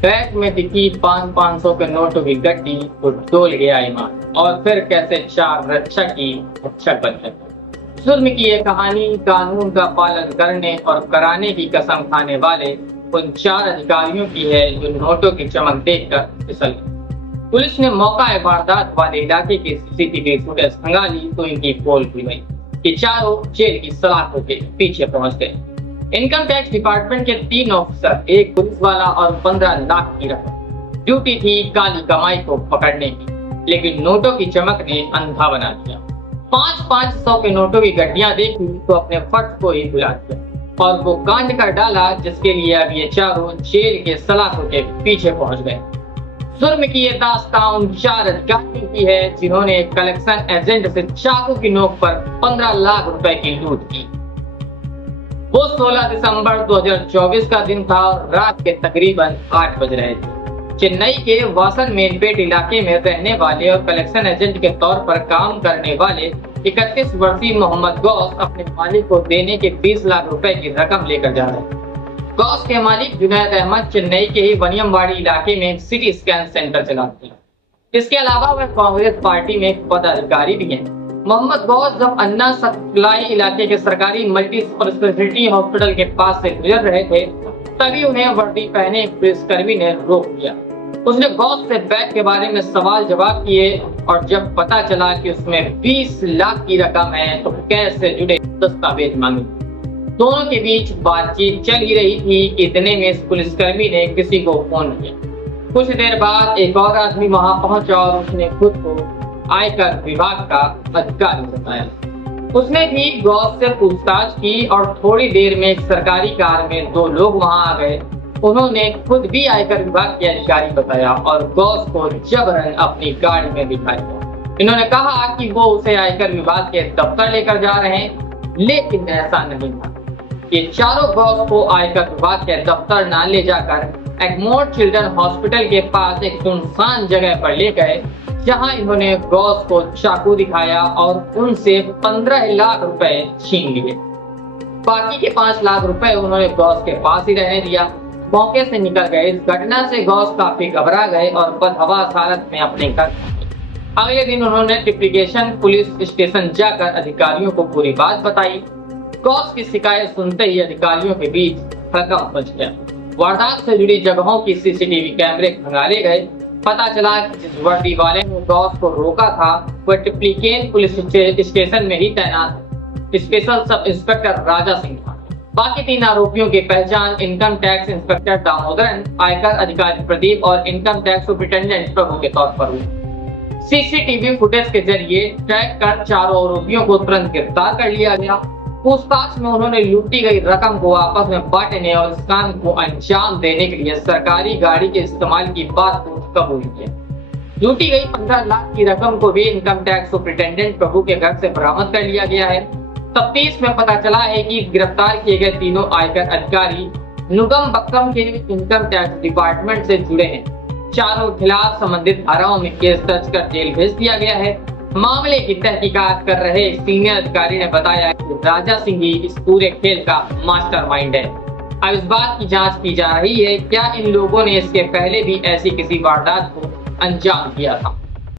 Bag में दिखी 500 के नोटों की गड्डी तो डोल गया ईमान, और फिर कैसे चार रक्षा की रक्षक बन गए। जुल्म की ये कहानी कानून का पालन करने और कराने की कसम खाने वाले उन 4 अधिकारियों की है जो नोटों की चमक देखकर फिसल गए। पुलिस ने मौका वारदात वाले इलाके की सीसीटीवी फुटेज खंगाली तो इनकी पोल खुल गई कि चारों जेल की सलाखों के पीछे पहुंच गए। इनकम टैक्स डिपार्टमेंट के 3 ऑफिसर, 1 पुलिस वाला और 15 लाख की रकम। ड्यूटी थी काली कमाई को पकड़ने की, लेकिन नोटों की चमक ने अंधा बना दिया। 500 के नोटों की गड्डियां देखी तो अपने फर्ज को ही भुला दिया और वो कांड कर डाला जिसके लिए अब ये चारों जेल के सलाखों के पीछे पहुंच गए। जुर्म की ये दास्तां उन 4 अधिकारियों की है जिन्होंने एक कलेक्शन एजेंट से चाकू की नोक पर 15 लाख रुपए की लूट की। वो 16 दिसंबर 2024 का दिन था और रात के तकरीबन 8 बज रहे थे। चेन्नई के वासन मेनपेट इलाके में रहने वाले और कलेक्शन एजेंट के तौर पर काम करने वाले 31 वर्षीय मोहम्मद गौस अपने मालिक को देने के 20 लाख रुपए की रकम लेकर जा रहे थे। गौस के मालिक जुनैद अहमद चेन्नई के ही वनियमवाड़ी इलाके में एक सिटी स्कैन सेंटर चलाते हैं। इसके अलावा वह कांग्रेस पार्टी में एक पदाधिकारी भी हैं। मोहम्मद गौस जब अन्ना सप्लाई इलाके के सरकारी मल्टी स्पेशलिटी हॉस्पिटल के पास से गुजर रहे थे तभी उन्हें वर्दी पहने एक पुलिसकर्मी ने रोक लिया। उसने गौस से बैग के बारे में सवाल जवाब किए और जब पता चला कि उसमें 20 लाख की रकम है तो कैश से जुड़े दस्तावेज मांगे। दोनों के बीच बातचीत चल ही रही थी कि इतने में इस पुलिसकर्मी ने किसी को फोन किया। कुछ देर बाद एक और आदमी वहां पहुंचा और उसने खुद को आयकर विभाग का अधिकारी बताया। उसने भी गौस से पूछताछ की और थोड़ी देर में एक सरकारी कार में 2 लोग वहां आ गए। उन्होंने खुद भी आयकर विभाग के अधिकारी बताया और गौस को जबरन अपनी गाड़ी में बिठाया। इन्होंने कहा कि वो उसे आयकर विभाग के दफ्तर लेकर जा रहे हैं, लेकिन ऐसा नहीं था। ये चारों गौस को आयकर विभाग के दफ्तर न ले जाकर एग्मोर चिल्ड्रन हॉस्पिटल के पास एक सुनसान जगह पर ले गए जहां इन्होंने गौस को चाकू दिखाया और उनसे 15 लाख रुपए छीन लिए। बाकी के 5 लाख रुपए उन्होंने गौस के पास ही रहने दिया। मौके से निकल गए। इस घटना से गौस काफी घबरा गए और बदहवास हालत में अपने घर। अगले दिन उन्होंने ट्रिप्लिकेशन पुलिस स्टेशन जाकर अधिकारियों को पूरी बात बताई। गौस की शिकायत सुनते ही अधिकारियों के बीच हड़कंप मच गया। वारदात से जुड़ी जगहों की सीसीटीवी कैमरे खंगाले गए। पता चला कि जिस वर्दी वाले ने गौस को रोका था वह ट्रिप्लिकेन पुलिस स्टेशन में ही तैनात special sub inspector Raja Singh था। बाकी 3 आरोपियों की पहचान इनकम टैक्स इंस्पेक्टर दामोदरन, आयकर अधिकारी प्रदीप और इनकम टैक्स सुपरिटेंडेंट प्रभु के तौर पर हुई। सीसीटीवी फुटेज के जरिए ट्रैक कर चारों आरोपियों को तुरंत गिरफ्तार कर लिया गया। पूछताछ में उन्होंने लूटी गई रकम को आपस में बांटने और इस काम को अंजाम देने के लिए सरकारी गाड़ी के इस्तेमाल की बात को कबूल किया। लूटी गई 15 लाख की रकम को भी इनकम टैक्स सुपरिटेंडेंट प्रभु के घर से बरामद कर लिया गया है। तफ्तीश में पता चला है कि गिरफ्तार किए गए तीनों आयकर अधिकारी नुगम बक्कम के इनकम टैक्स डिपार्टमेंट से जुड़े हैं। चारों खिलाफ संबंधित धाराओं में केस दर्ज कर जेल भेज दिया गया है। मामले की तहकीकात कर रहे सीनियर अधिकारी ने बताया कि राजा सिंह ही इस पूरे खेल का मास्टरमाइंड है। अब इस बात की जांच की जा रही है क्या इन लोगों ने इसके पहले भी ऐसी किसी वारदात को अंजाम दिया था।